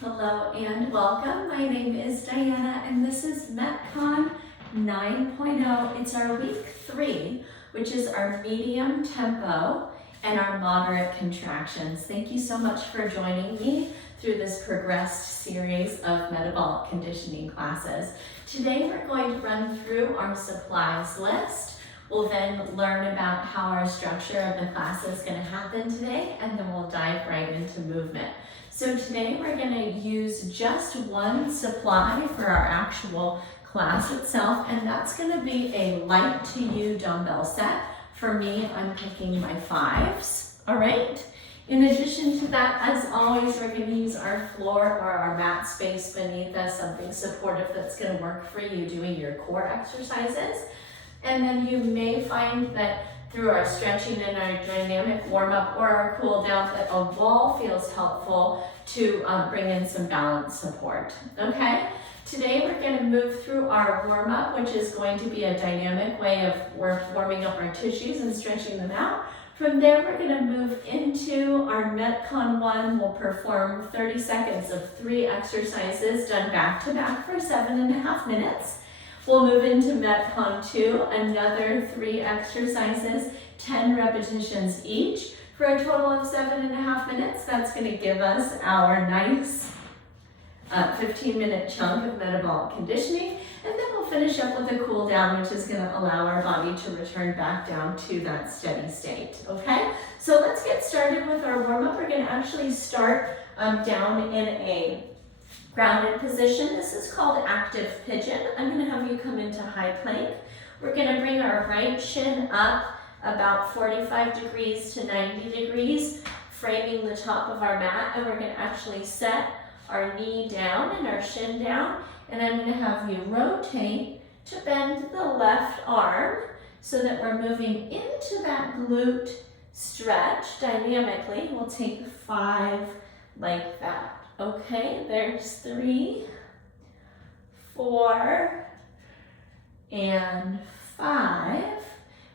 Hello and welcome. My name is Diana and this is MetCon 9.0. It's our week 3, which is our medium tempo and our moderate contractions. Thank you so much for joining me through this progressed series of metabolic conditioning classes. Today we're going to run through our supplies list. We'll then learn about how our structure of the class is going to happen today, and then we'll dive right into movement. So today we're going to use just one supply for our actual class itself, and that's going to be a light to you dumbbell set. For me, I'm picking my 5s, all right? In addition to that, as always, we're going to use our floor or our mat space beneath us, something supportive that's going to work for you doing your core exercises. And then you may find that through our stretching and our dynamic warm-up or our cool down that a wall feels helpful to bring in some balance support, okay? Today we're going to move through our warm-up, which is going to be a dynamic way of warming up our tissues and stretching them out. From there we're going to move into our MetCon 1. We'll perform 30 seconds of 3 exercises done back to back for 7.5 minutes. We'll move into MetCon 2, another 3 exercises, 10 repetitions each for a total of 7.5 minutes. That's going to give us our nice 15-minute chunk of metabolic conditioning. And then we'll finish up with a cool down, which is going to allow our body to return back down to that steady state, okay? So let's get started with our warm-up. We're going to actually start down in a grounded position. This is called active pigeon. I'm going to have you come into high plank. We're going to bring our right shin up about 45 degrees to 90 degrees, framing the top of our mat, and we're going to actually set our knee down and our shin down, and I'm going to have you rotate to bend the left arm so that we're moving into that glute stretch dynamically. We'll take 5 like that. Okay, there's 3, 4, and 5.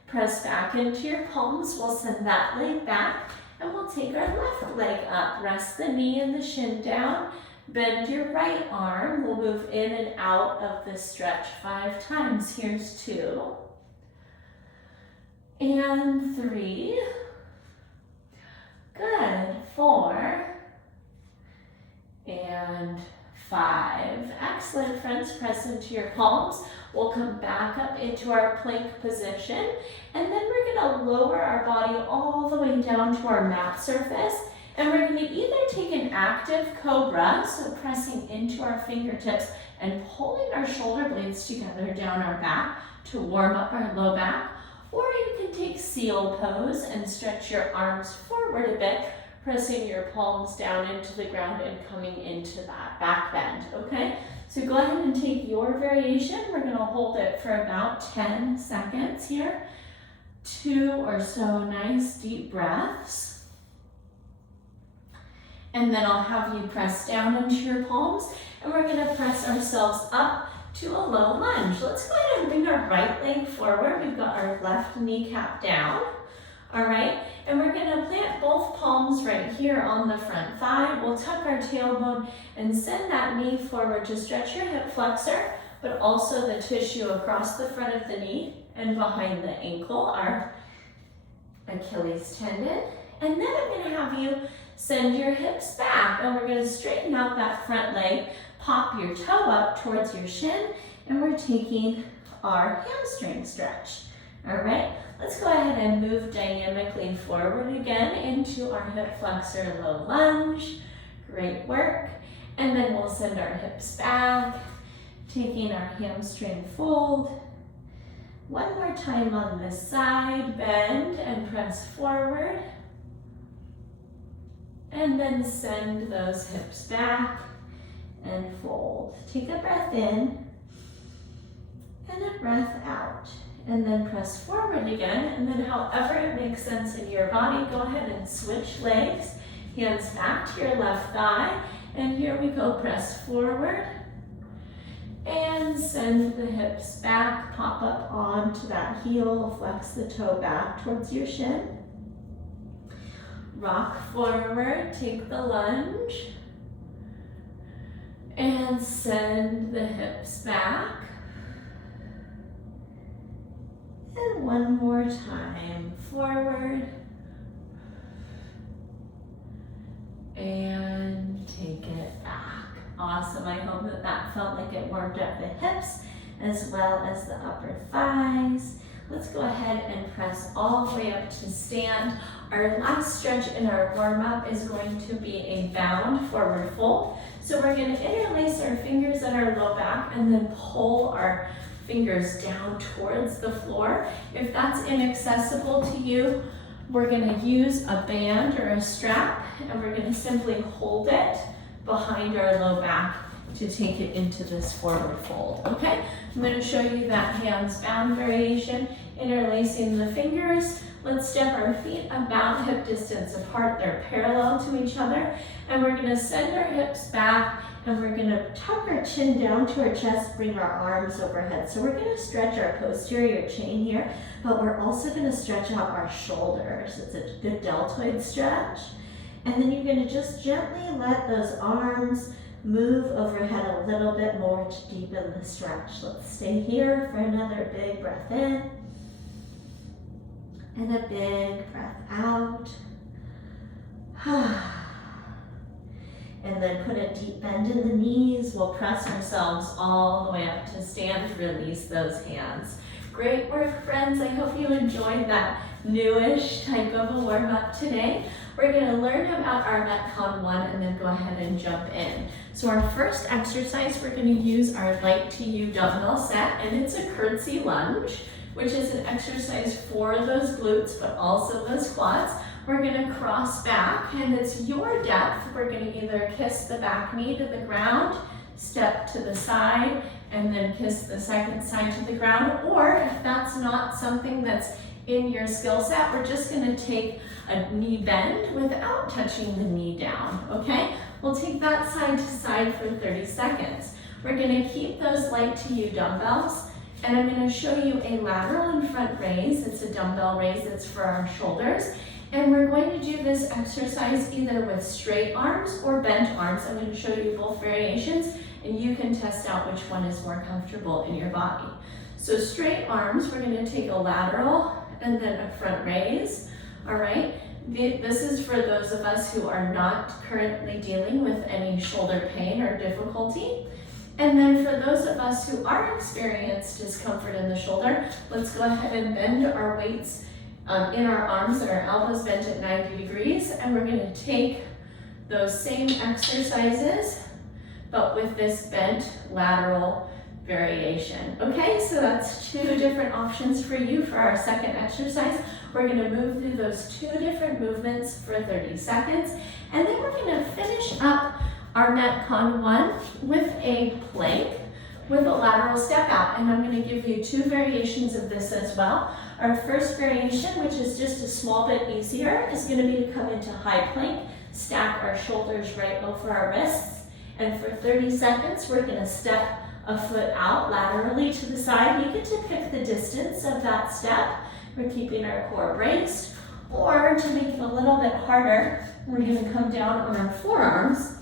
Press back into your palms. We'll send that leg back, and we'll take our left leg up. Rest the knee and the shin down. Bend your right arm. We'll move in and out of the stretch 5 times. Here's 2, and 3. Good. 4. And 5. Excellent, friends. Press into your palms. We'll come back up into our plank position, and then we're going to lower our body all the way down to our mat surface, and we're going to either take an active cobra, so pressing into our fingertips and pulling our shoulder blades together down our back to warm up our low back, or you can take seal pose and stretch your arms forward a bit, pressing your palms down into the ground and coming into that back bend, okay? So go ahead and take your variation. We're going to hold it for about 10 seconds here. 2 or so nice deep breaths. And then I'll have you press down into your palms, and we're going to press ourselves up to a low lunge. Let's go ahead and bring our right leg forward. We've got our left kneecap down. All right, and we're going to plant both palms right here on the front thigh. We'll tuck our tailbone and send that knee forward to stretch your hip flexor, but also the tissue across the front of the knee and behind the ankle, our Achilles tendon. And then I'm going to have you send your hips back, and we're going to straighten out that front leg, pop your toe up towards your shin, and we're taking our hamstring stretch. All right, let's go ahead and move dynamically forward again into our hip flexor low lunge. Great work. And then we'll send our hips back, taking our hamstring fold. One more time on this side, bend and press forward. And then send those hips back and fold. Take a breath in and a breath out. And then press forward again, and then however it makes sense in your body, go ahead and switch legs. Hands back to your left thigh, and here we go, press forward, and send the hips back, pop up onto that heel, flex the toe back towards your shin. Rock forward, take the lunge, And send the hips back. And one more time, forward. And take it back. Awesome, I hope that that felt like it warmed up the hips as well as the upper thighs. Let's go ahead and press all the way up to stand. Our last stretch in our warm-up is going to be a bound forward fold. So we're going to interlace our fingers at our low back and then pull our fingers down towards the floor. If that's inaccessible to you, we're going to use a band or a strap, and we're going to simply hold it behind our low back to take it into this forward fold, okay? I'm going to show you that hands bound variation, interlacing the fingers. Let's step our feet about hip distance apart. They're parallel to each other, and we're going to send our hips back, and we're going to tuck our chin down to our chest, bring our arms overhead. So we're going to stretch our posterior chain here, but we're also going to stretch out our shoulders. It's a good deltoid stretch. And then you're going to just gently let those arms move overhead a little bit more to deepen the stretch. Let's stay here for another big breath in. And a big breath out. And then put a deep bend in the knees. We'll press ourselves all the way up to stand. Release those hands. Great work, friends. I hope you enjoyed that newish type of a warm-up today. We're going to learn about our MetCon 1 and then go ahead and jump in. So our first exercise, we're going to use our light to you dumbbell set, and it's a curtsy lunge, which is an exercise for those glutes, but also those quads. We're going to cross back, and it's your depth. We're going to either kiss the back knee to the ground, step to the side, and then kiss the second side to the ground, or if that's not something that's in your skill set, we're just going to take a knee bend without touching the knee down, okay? We'll take that side to side for 30 seconds. We're going to keep those light to you dumbbells, and I'm going to show you a lateral and front raise. It's a dumbbell raise that's for our shoulders, and we're going to do this exercise either with straight arms or bent arms. I'm going to show you both variations, and you can test out which one is more comfortable in your body. So straight arms, we're going to take a lateral and then a front raise. All right, this is for those of us who are not currently dealing with any shoulder pain or difficulty. And then for those of us who are experiencing discomfort in the shoulder, let's go ahead and bend our weights in our arms and our elbows bent at 90 degrees. And we're going to take those same exercises, but with this bent lateral variation. Okay, so that's two different options for you for our second exercise. We're going to move through those two different movements for 30 seconds, and then we're going to finish up our MetCon 1 with a plank with a lateral step out, and I'm going to give you two variations of this as well. Our first variation, which is just a small bit easier, is going to be to come into high plank, stack our shoulders right over our wrists, and for 30 seconds we're going to step a foot out laterally to the side. You get to pick the distance of that step. We're keeping our core braced, or to make it a little bit harder, we're going to come down on our forearms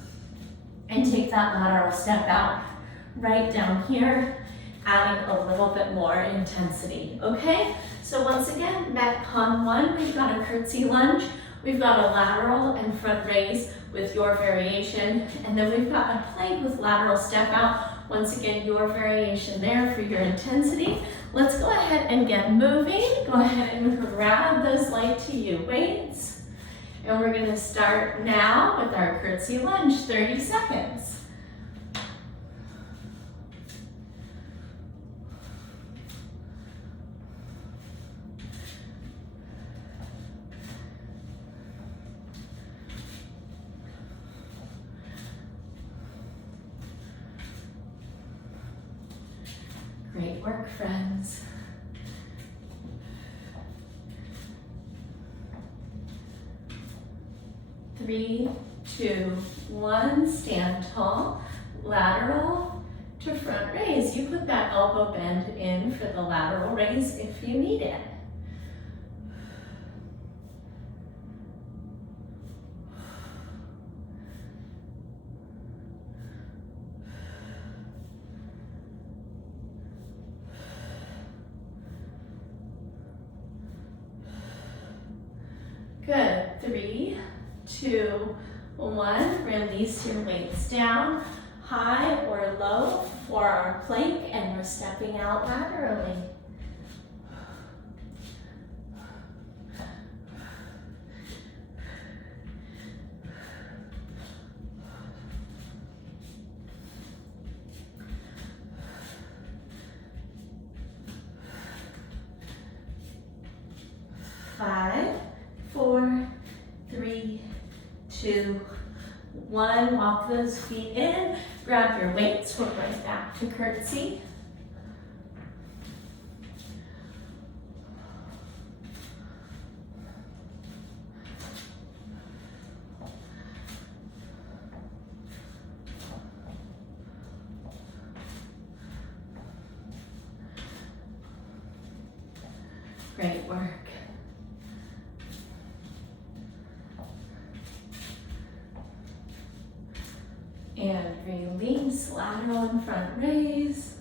and take that lateral step out right down here, adding a little bit more intensity, okay? So once again, MetCon 1, we've got a curtsy lunge, we've got a lateral and front raise with your variation, and then we've got a plank with lateral step out. Once again, your variation there for your intensity. Let's go ahead and get moving. Go ahead and grab those light to you weights. And we're going to start now with our curtsy lunge, 30 seconds. Great work, friends. Three, two, one, stand tall, lateral to front raise. You put that elbow bend in for the lateral raise if you need it. Good. 3, 2, 1. Release your weights down, high or low, forearm plank, and we're stepping out laterally. Five, 4, 3, 2, 1. Walk those feet in. Grab your weights. We're going back to curtsy. Great work. And release, lateral and front raise.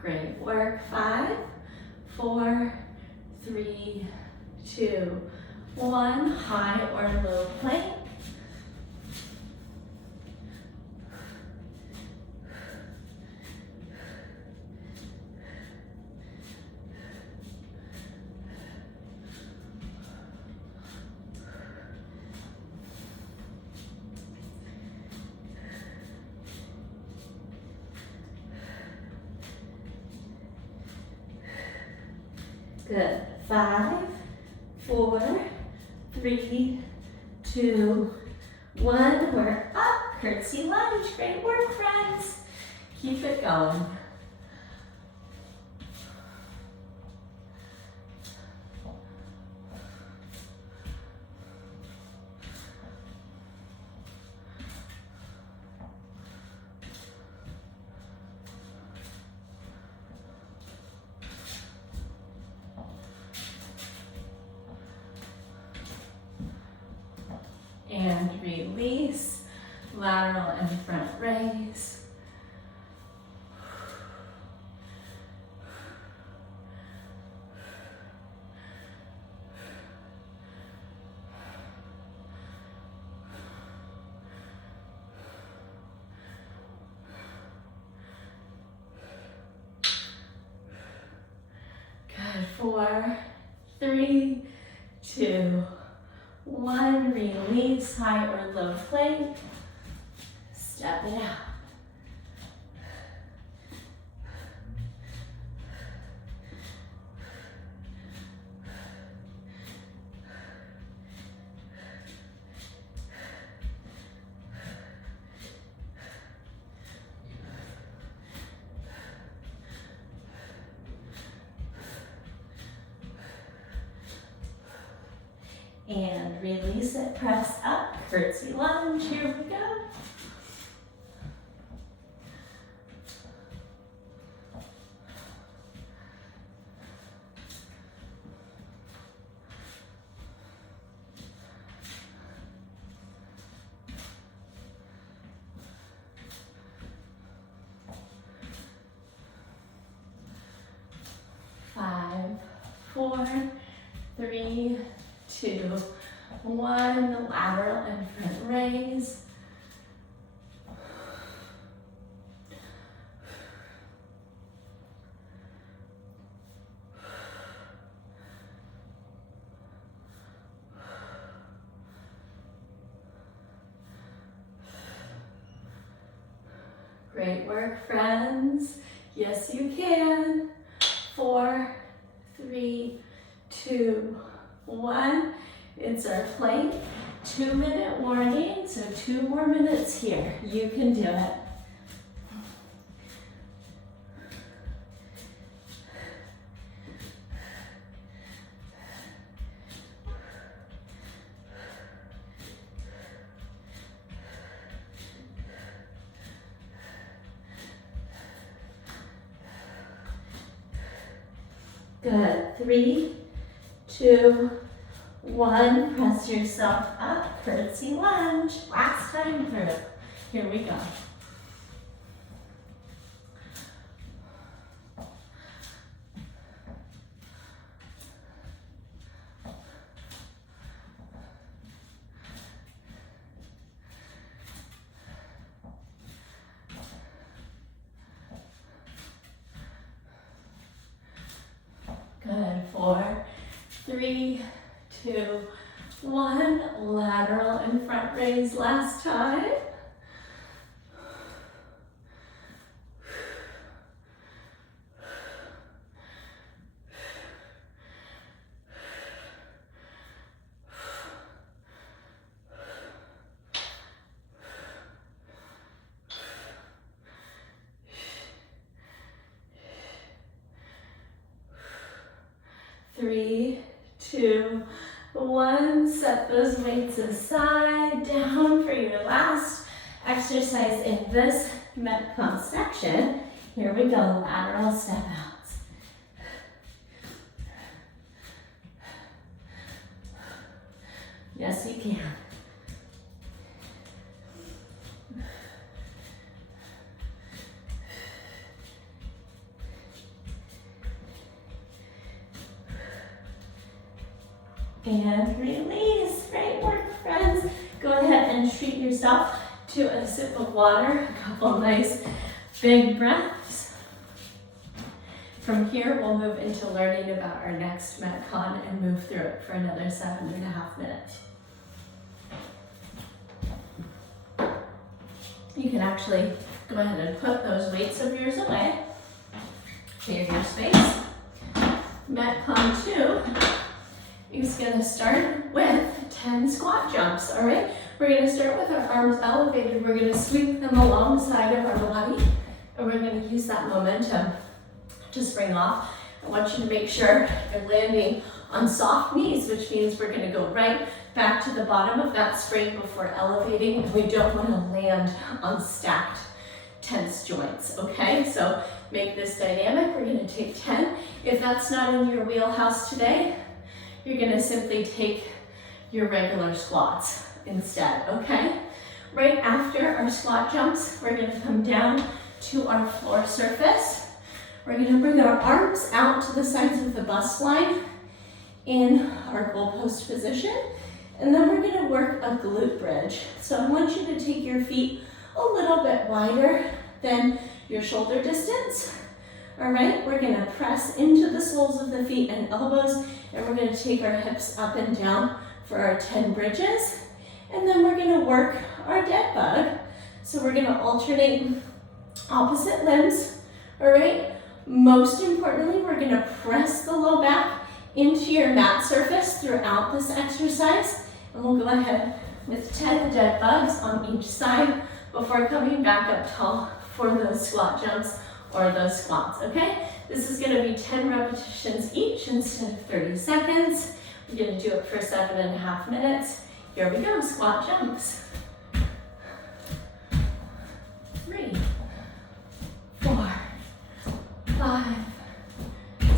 Great work. 5, 4, 3, 2, 1. High or low plank. Good. 5, 4, 3, 2, 1. We're up. Curtsy lunge. Great work, friends. Keep it going. And release, lateral and front raise. Good. 4, 3, 2, 1. Release, high or low plank. Step it out. And release it, press up, curtsy lunge, here we go. Five, 4, 3, 2, 1. Lateral and front raise. Great work, friends. Yes, you can. 4, 3, 2, 1. It's our plank. 2-minute warning, so 2 more minutes here. You can do it. Good. 3, 2, 1. Press yourself up, curtsy lunge. Last time through. Here we go. Good. 4, 3, 2, 1. Lateral and front raise last time. Three, 2, 1. Set those weights aside, down for your last exercise in this MetCon section. Here we go, lateral step outs. Yes, you can. And release. Great work, friends. Go ahead and treat yourself to a sip of water, a couple nice big breaths. From here, we'll move into learning about our next MetCon and move through it for another 7.5 minutes. You can actually go ahead and put those weights of yours away. Clear your space. MetCon 2 is going to start with 10 squat jumps, all right? We're going to start with our arms elevated. We're going to sweep them alongside of our body, and we're going to use that momentum to spring off. I want you to make sure you're landing on soft knees, which means we're going to go right back to the bottom of that spring before elevating, and we don't want to land on stacked, tense joints, okay? So make this dynamic. We're going to take 10. If that's not in your wheelhouse today, you're going to simply take your regular squats instead, okay? Right after our squat jumps, we're going to come down to our floor surface. We're going to bring our arms out to the sides of the bust line in our goalpost position, and then we're going to work a glute bridge. So I want you to take your feet a little bit wider than your shoulder distance. All right, we're going to press into the soles of the feet and elbows, and we're going to take our hips up and down for our 10 bridges. And then we're going to work our dead bug. So we're going to alternate opposite limbs, all right? Most importantly, we're going to press the low back into your mat surface throughout this exercise. And we'll go ahead with 10 dead bugs on each side before coming back up tall for those squat jumps or those squats, okay? This is gonna be 10 repetitions each instead of 30 seconds. We're gonna do it for 7.5 minutes. Here we go, squat jumps. 3, 4, 5,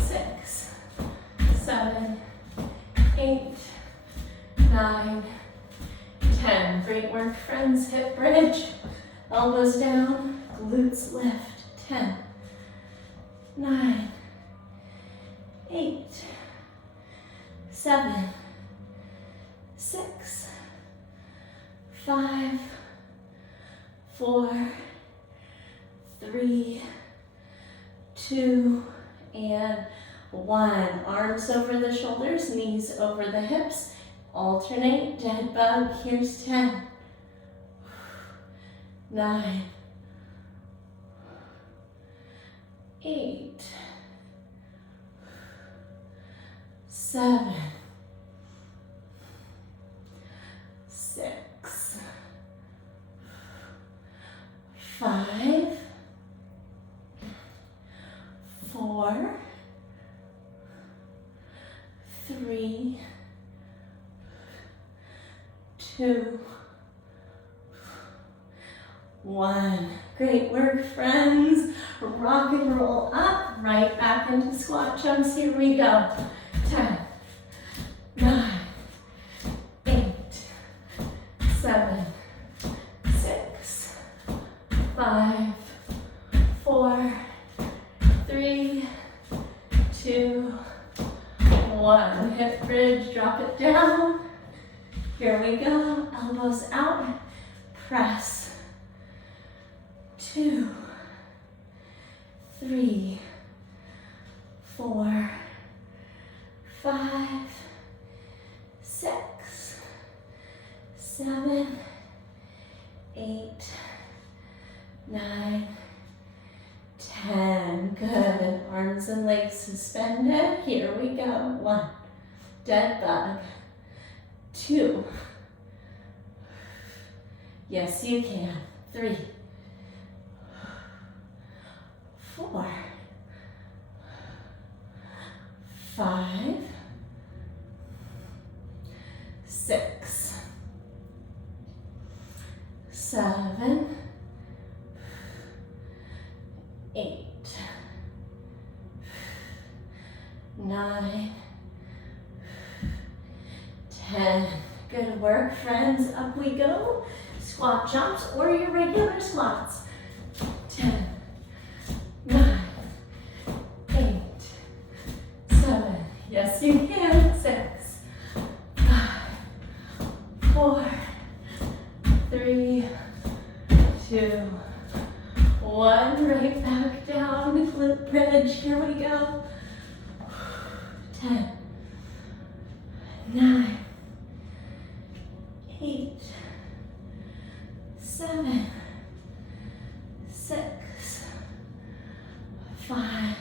6, 7, 8, 9, 10. Great work, friends. Hip bridge, elbows down, glutes lift. 10, 9, 8, 7, 6, 5, 4, 3, 2, and 1. Arms over the shoulders, knees over the hips. Alternate, dead bug. Here's 10, 9, 8, 7, 6, 5, 4, 3, 2, 1. Great work, friends. Rock and roll up, right back into squat jumps. Here we go. 10, 9, 8, 7, 6, 5, 4, 3, 2, 1. Hip bridge, drop it down. Here we go. Elbows out, press. 2, 3, 4, 5, 6, 7, 8, 9, 10. Good. Arms and legs suspended. Here we go. 1. Dead bug. 2. Yes, you can. 3, 4, 5, 6, 7, 8, 9, 10. Good work, friends. Up we go. Squat jumps or your regular squats. 10, 9, 8, 7. Yes, you can. 6, 5, 4, 3, 2, 1. Right back down. Glute bridge. Here we go. 10, 9, 8, 7, 6, 5,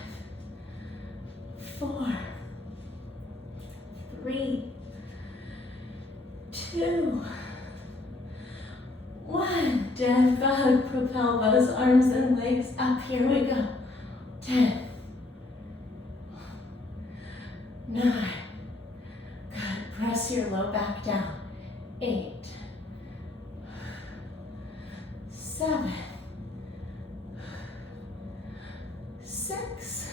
4, 3, 2, 1. Dead bug. Propel those arms and legs up. Here we go. 10, 9. Good. Press your low back down. 8, 7, 6,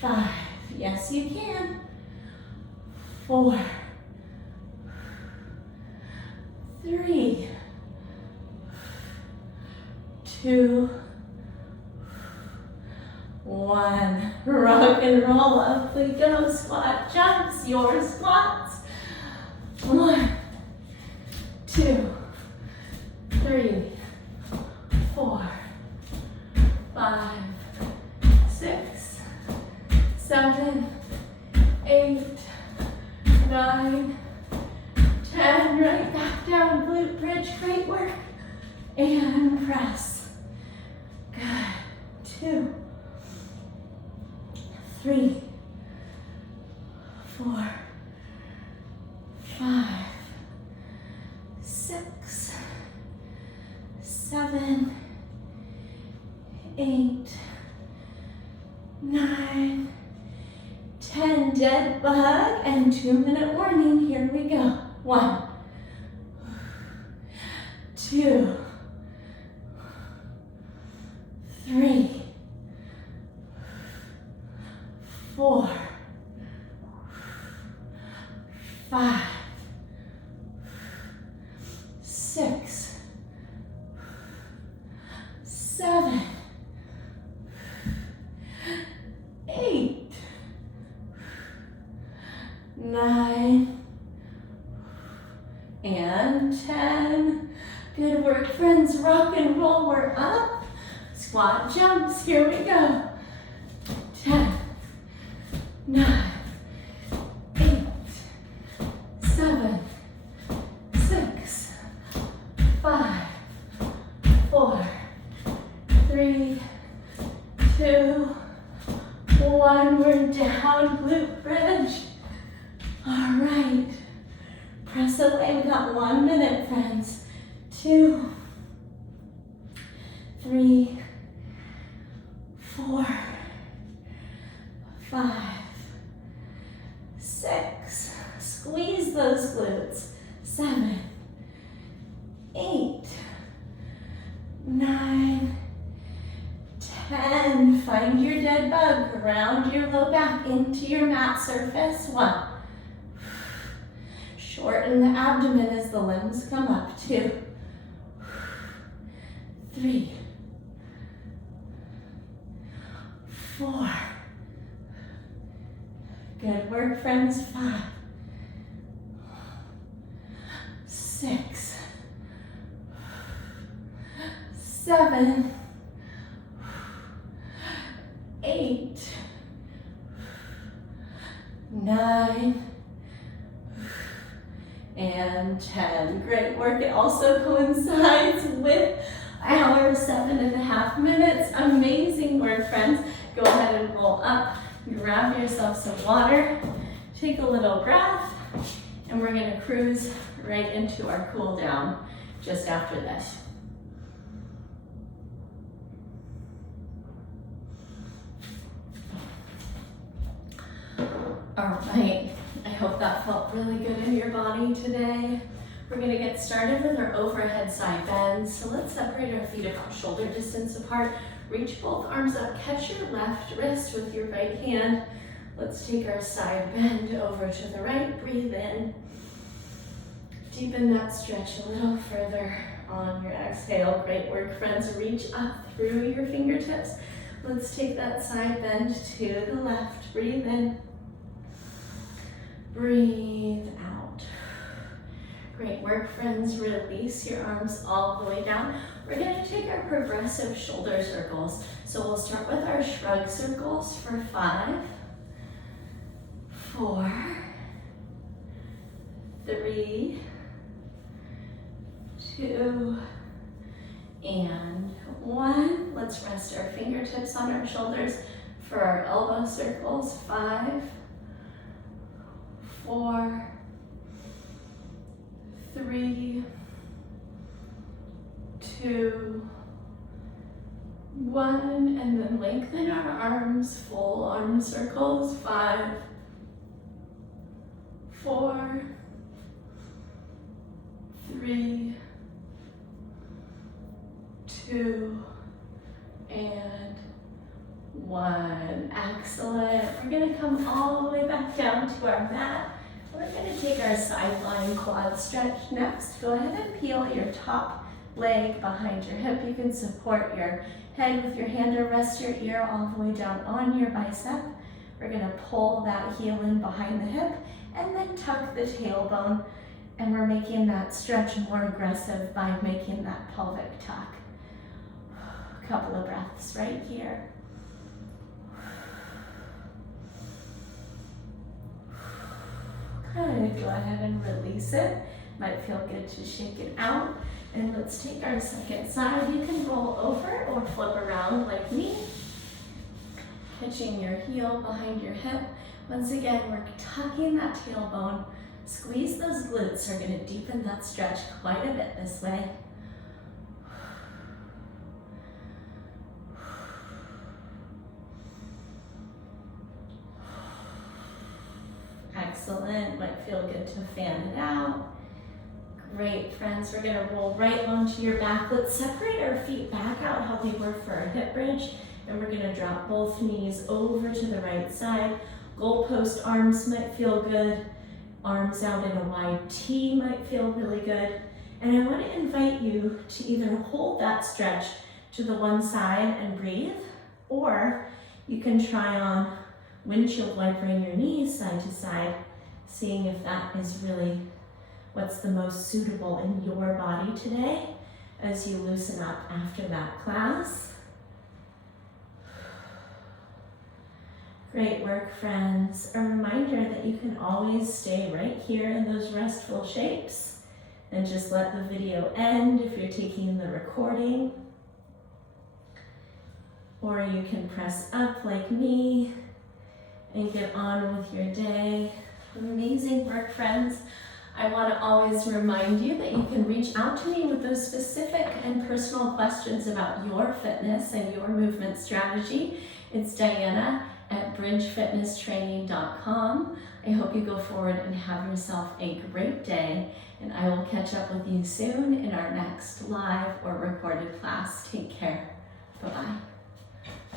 5. Yes, you can. 4, 3, 2, 1. Rock and roll up we go. Squat jumps, your squats. 1, 2, 3, 4, 5, 6, 7, 8, 9, 10. Right back down, glute bridge. Great work. And press. Good. 2, 3, 4, 5, 6, 7, 8, 9, 10. Dead bug and 2-minute warning. Here we go. 1, 2, 3, 4, 5, 6, 7, 8, 9, and 10. Good work, friends. Rock and roll. We're up. Squat jumps. Here we go. 10, 9, 8, 7, 6, 5, 4, 3, 2, 1. We're down. Glute bridge. All right. Press away. We got 1 minute, friends. 2, 3, 4, 5, 6. Squeeze those glutes. 7, 8, 9, 10. Find your dead bug. Ground your low back into your mat surface. 1. Shorten the abdomen as the limbs come up. 2, 3, 4. Good work, friends. 5, 6, 7, 8, 9, and 10. Great work. It also coincides with our 7.5 minutes. Amazing work, friends. Go ahead and roll up, grab yourself some water, take a little breath, and we're gonna cruise right into our cool down just after this. All right, I hope that felt really good in your body today. We're gonna get started with our overhead side bends. So let's separate our feet about shoulder distance apart. Reach both arms up, catch your left wrist with your right hand. Let's take our side bend over to the right, breathe in. Deepen that stretch a little further on your exhale. Great work, friends. Reach up through your fingertips. Let's take that side bend to the left, breathe in. Breathe out. Great work, friends. Release your arms all the way down. We're going to take our progressive shoulder circles. So we'll start with our shrug circles for 5, 4, 3, 2, and 1. Let's rest our fingertips on our shoulders for our elbow circles. 5, 4, 3, 2, 1, and then lengthen our arms, full arm circles. 5, 4, 3, 2, and 1. Excellent. We're going to come all the way back down to our mat. We're going to take our side lying quad stretch next. Go ahead and peel your top leg behind your hip. You can support your head with your hand or rest your ear all the way down on your bicep. We're going to pull that heel in behind the hip and then tuck the tailbone. And we're making that stretch more aggressive by making that pelvic tuck. A couple of breaths right here. Good. Go ahead and release it. Might feel good to shake it out. And let's take our second side. You can roll over or flip around like me. Catching your heel behind your hip. Once again, we're tucking that tailbone. Squeeze those glutes. We're going to deepen that stretch quite a bit this way. Excellent. Might feel good to fan it out. Great, friends. We're going to roll right onto your back. Let's separate our feet back out how they were for our hip bridge. And we're going to drop both knees over to the right side. Goalpost arms might feel good. Arms out in a wide T might feel really good. And I want to invite you to either hold that stretch to the one side and breathe, or you can try on windshield wipering your knees side to side, seeing if that is really what's the most suitable in your body today as you loosen up after that class. Great work, friends. A reminder that you can always stay right here in those restful shapes and just let the video end if you're taking the recording. Or you can press up like me and get on with your day. Amazing work, friends. I want to always remind you that you can reach out to me with those specific and personal questions about your fitness and your movement strategy. It's Diana at bridgefitnesstraining.com. I hope you go forward and have yourself a great day, and I will catch up with you soon in our next live or recorded class. Take care.